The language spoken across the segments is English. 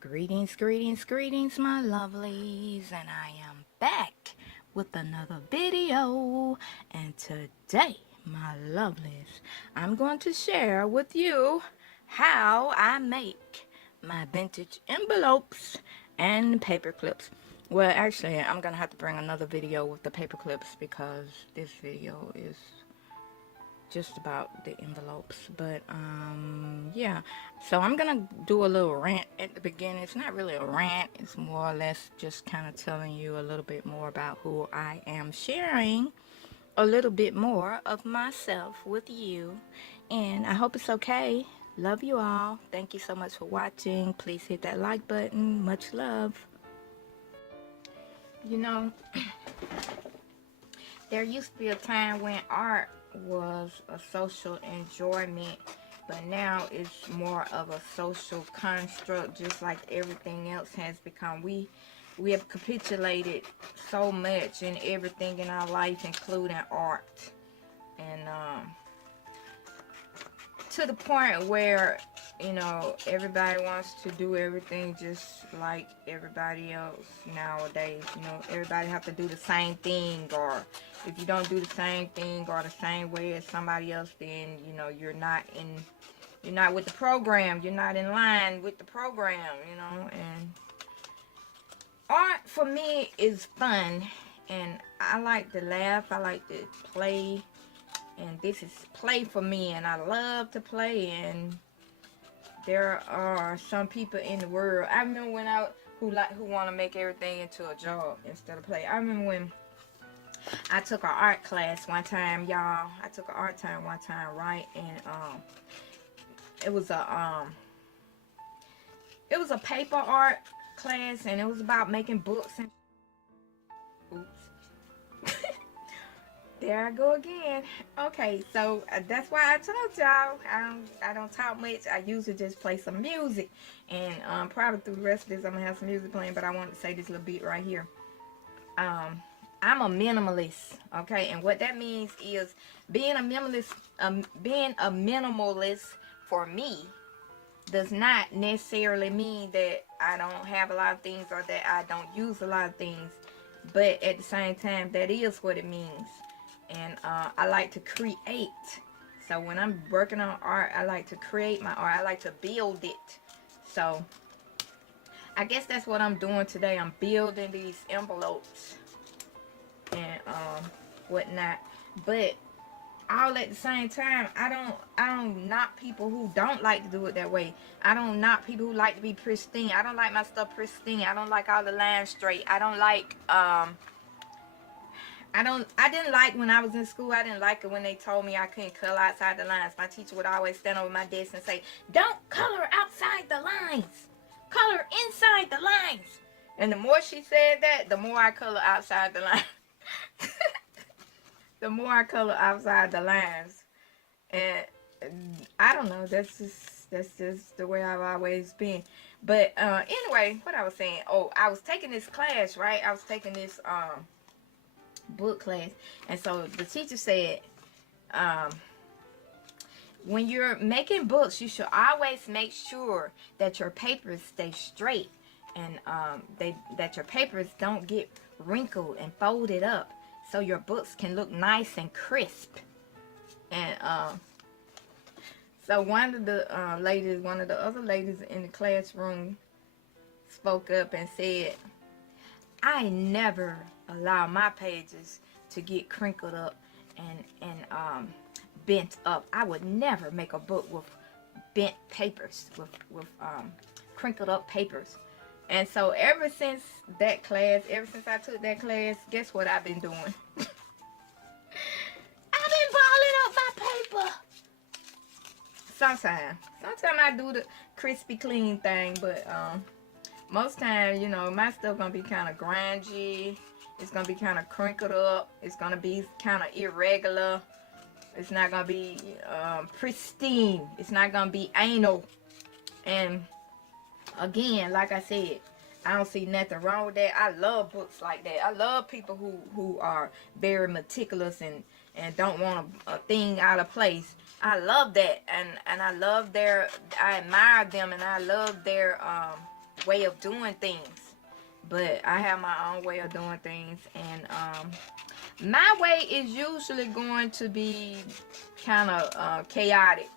Greetings, greetings, greetings, my lovelies, and I am back with another video. And today, my lovelies, I'm going to share with you how I make my vintage envelopes and paper clips. Well, actually, I'm gonna have to bring another video with the paper clips because this video is just about the envelopes. But yeah, so I'm gonna do a little rant at the beginning. It's not really a rant, it's more or less just kind of telling you a little bit more about who I am, sharing a little bit more of myself with you, and I hope it's okay. Love you all. Thank you so much for watching. Please hit that like button. Much love. You know, there used to be a time when art was a social enjoyment, but now it's more of a social construct, just like everything else has become. We have capitulated so much in everything in our life, including art, and to the point where, you know, everybody wants to do everything just like everybody else nowadays. You know, everybody have to do the same thing, or if you don't do the same thing or the same way as somebody else, then, you know, you're not with the program. You're not in line with the program, you know. And art for me is fun, and I like to laugh, I like to play, and this is play for me, and I love to play. And there are some people in the world, I remember when who want to make everything into a job instead of play. I remember when I took an art class one time, y'all. I took an art time one time, right? And it was a paper art class, and it was about making books and oops. There I go again. Okay, so that's why I told y'all I don't talk much. I usually just play some music, and probably through the rest of this I'm gonna have some music playing. But I wanted to say this little bit right here. I'm a minimalist, okay, and what that means is being a minimalist. Being a minimalist for me does not necessarily mean that I don't have a lot of things or that I don't use a lot of things, but at the same time, that is what it means. And I like to create. So when I'm working on art, I like to create my art. I like to build it. So I guess that's what I'm doing today. I'm building these envelopes and whatnot. But all at the same time, I don't knock people who don't like to do it that way. I don't knock people who like to be pristine. I don't like my stuff pristine. I don't like all the lines straight. I don't like I didn't like when I was in school, I didn't like it when they told me I couldn't color outside the lines. My teacher would always stand over my desk and say, "Don't color outside the lines. Color inside the lines." And the more she said that, the more I color outside the lines. The more I color outside the lines. And I don't know, that's just the way I've always been. But anyway, what I was saying, oh, I was taking this class, right? I was taking this book class, and so the teacher said, when you're making books, you should always make sure that your papers stay straight, and that your papers don't get wrinkled and folded up, so your books can look nice and crisp. And so one of the other ladies in the classroom spoke up and said, "I never allow my pages to get crinkled up and bent up. I would never make a book with bent papers, with crinkled up papers." And so ever since I took that class, guess what I've been doing? I've been balling up my paper. Sometimes I do the crispy clean thing, but most times, you know, my stuff gonna be kind of grungy. It's gonna be kind of crinkled up. It's gonna be kind of irregular. It's not gonna be pristine. It's not gonna be anal. And again, like I said, I don't see nothing wrong with that. I love books like that. I love people who are very meticulous and don't want a thing out of place. I love that, and I love I admire them, and I love their way of doing things. But I have my own way of doing things, and my way is usually going to be kind of chaotic.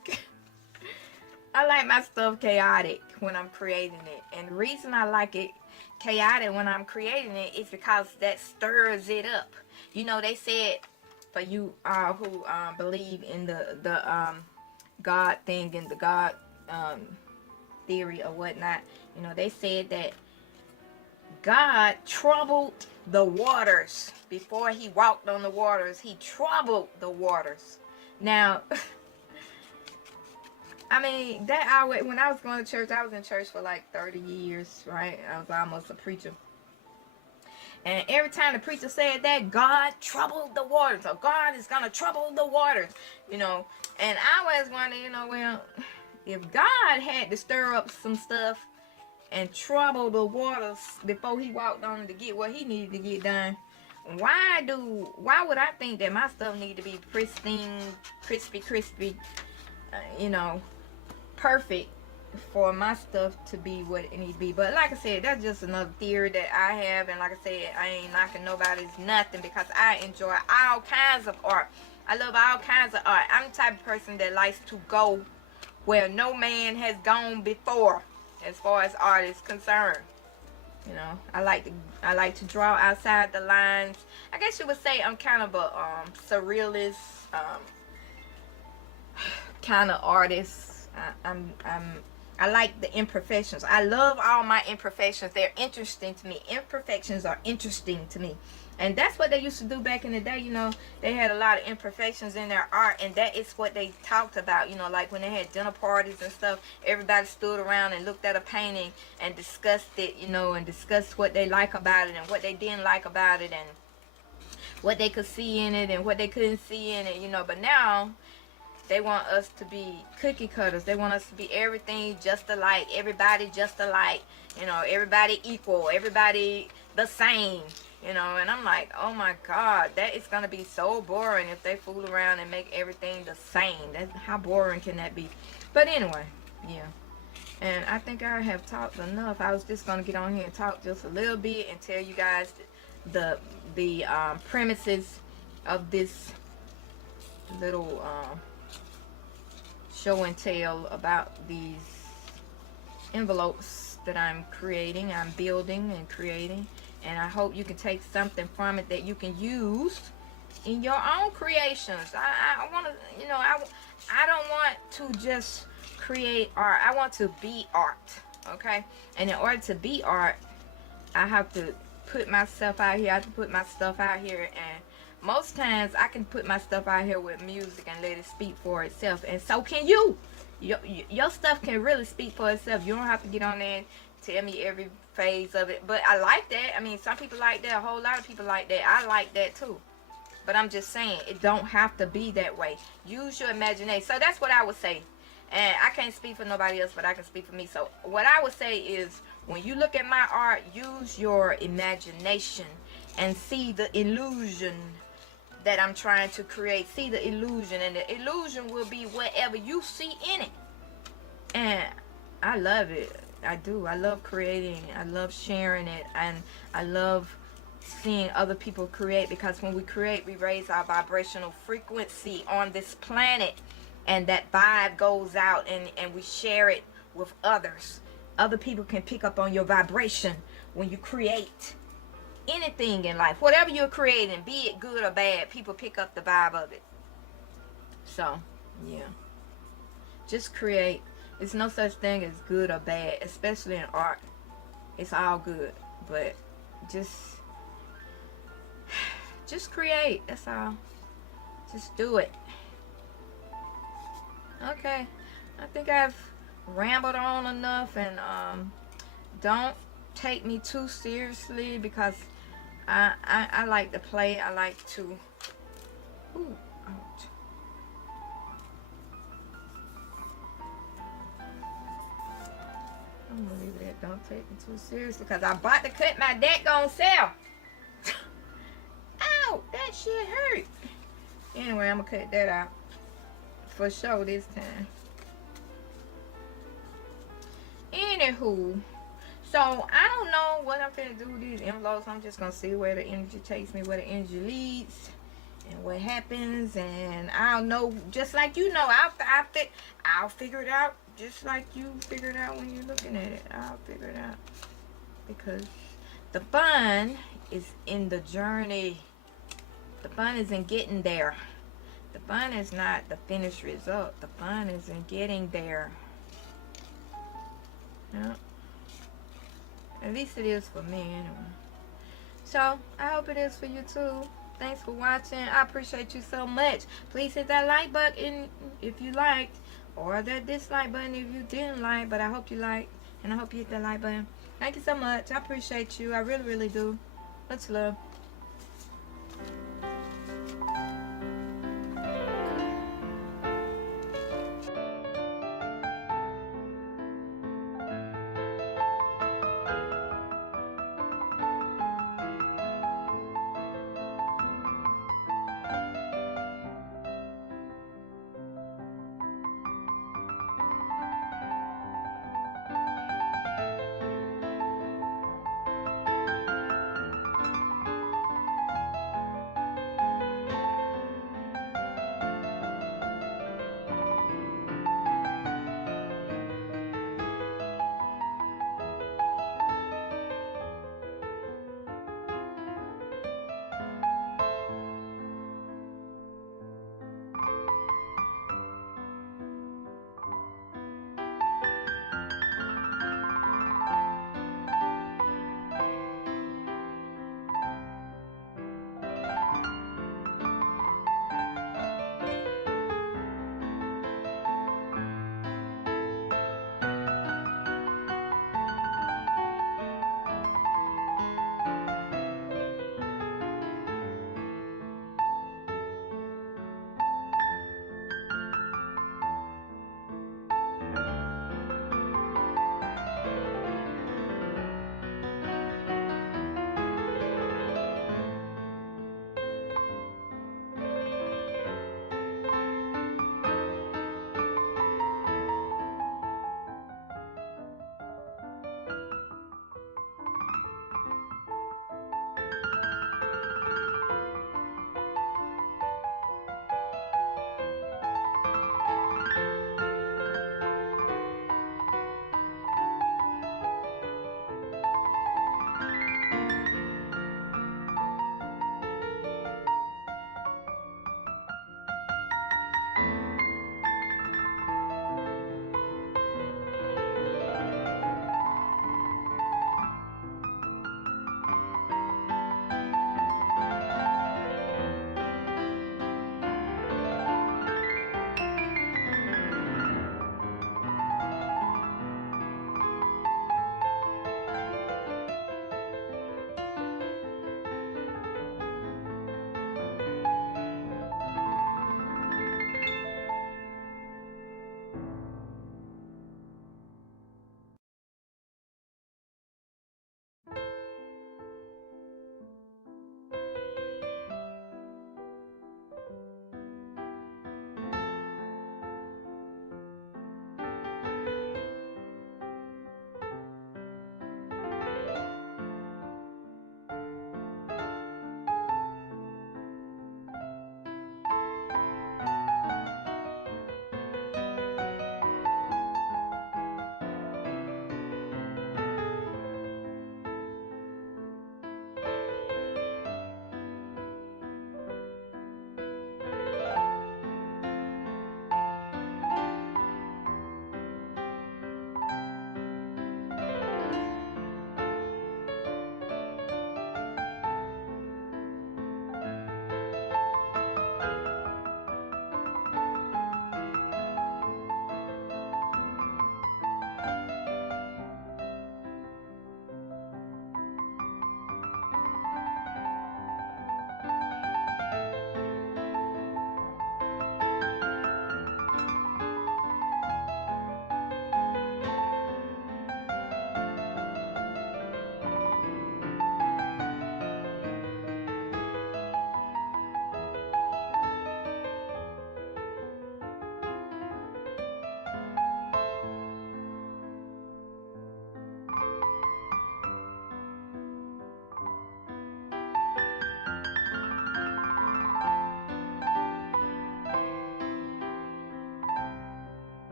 I like my stuff chaotic when I'm creating it. And the reason I like it chaotic when I'm creating it is because that stirs it up. You know, they said, for you who believe in the God thing and the God theory or whatnot, you know, they said that God troubled the waters. Before he walked on the waters, he troubled the waters. Now, I mean, that always, when I was going to church, I was in church for like 30 years, right? I was almost a preacher. And every time the preacher said that, God troubled the waters. So God is going to trouble the waters, you know. And I always wondered, you know, well, if God had to stir up some stuff and trouble the waters before he walked on to get what he needed to get done, why would I think that my stuff need to be pristine, crispy, you know, perfect for my stuff to be what it needs to be? But like I said, that's just another theory that I have, and like I said, I ain't knocking nobody's nothing, because I enjoy all kinds of art. I love all kinds of art. I'm the type of person that likes to go where no man has gone before, as far as art is concerned. You know, I like to draw outside the lines. I guess you would say I'm kind of a surrealist kind of artist. I like the imperfections. I love all my imperfections. They're interesting to me. Imperfections are interesting to me. And that's what they used to do back in the day, you know. They had a lot of imperfections in their art, and that is what they talked about, you know, like when they had dinner parties and stuff. Everybody stood around and looked at a painting and discussed it, you know, and discussed what they like about it and what they didn't like about it and what they could see in it and what they couldn't see in it, you know. But now they want us to be cookie cutters. They want us to be everything just alike, everybody just alike, you know, everybody equal, everybody the same. You know, and I'm like, oh my God, that is going to be so boring if they fool around and make everything the same. How boring can that be? But anyway, yeah. And I think I have talked enough. I was just going to get on here and talk just a little bit and tell you guys the premises of this little show and tell about these envelopes that I'm creating, I'm building and creating. And I hope you can take something from it that you can use in your own creations. I want to, you know, I don't want to just create art. I want to be art, okay? And in order to be art, I have to put myself out here. I have to put my stuff out here. And most times I can put my stuff out here with music and let it speak for itself. And so can you. Your stuff can really speak for itself. You don't have to get on there and tell me every phase of it. But I like that. I mean, some people like that. A whole lot of people like that. I like that too. But I'm just saying, it don't have to be that way. Use your imagination. So that's what I would say. And I can't speak for nobody else, but I can speak for me. So what I would say is, when you look at my art, use your imagination and see the illusion that I'm trying to create. See the illusion, and the illusion will be whatever you see in it. And I love it. I do. I love creating. I love sharing it. And I love seeing other people create, because when we create, we raise our vibrational frequency on this planet. And that vibe goes out, and we share it with others. Other people can pick up on your vibration when you create anything in life. Whatever you're creating, be it good or bad, people pick up the vibe of it. So, yeah. Just create. There's no such thing as good or bad, especially in art. It's all good, but just create. That's all. Just do it. Okay, I think I've rambled on enough, and don't take me too seriously, because I like to play. I like to. Ooh, ouch. I'm gonna leave that. Don't take me too seriously, because I'm about to cut my daggone self. Ow, that shit hurt. Anyway, I'm gonna cut that out for sure this time. Anywho, So I don't know what I'm finna do with these envelopes. I'm just gonna see where the energy takes me, where the energy leads, and what happens. And I'll know, just like you know, I'll figure it out, just like you figure it out when you're looking at it. I'll figure it out because the fun is in the journey. The fun is in getting there. The fun is not the finished result. The fun is in getting there. Yeah. At least it is for me anyway. So I hope it is for you too. Thanks for watching. I appreciate you so much. Please hit that like button if you liked, or that dislike button if you didn't like, but I hope you liked, and I hope you hit that like button. Thank you so much. I appreciate you. I really, really do. Much love.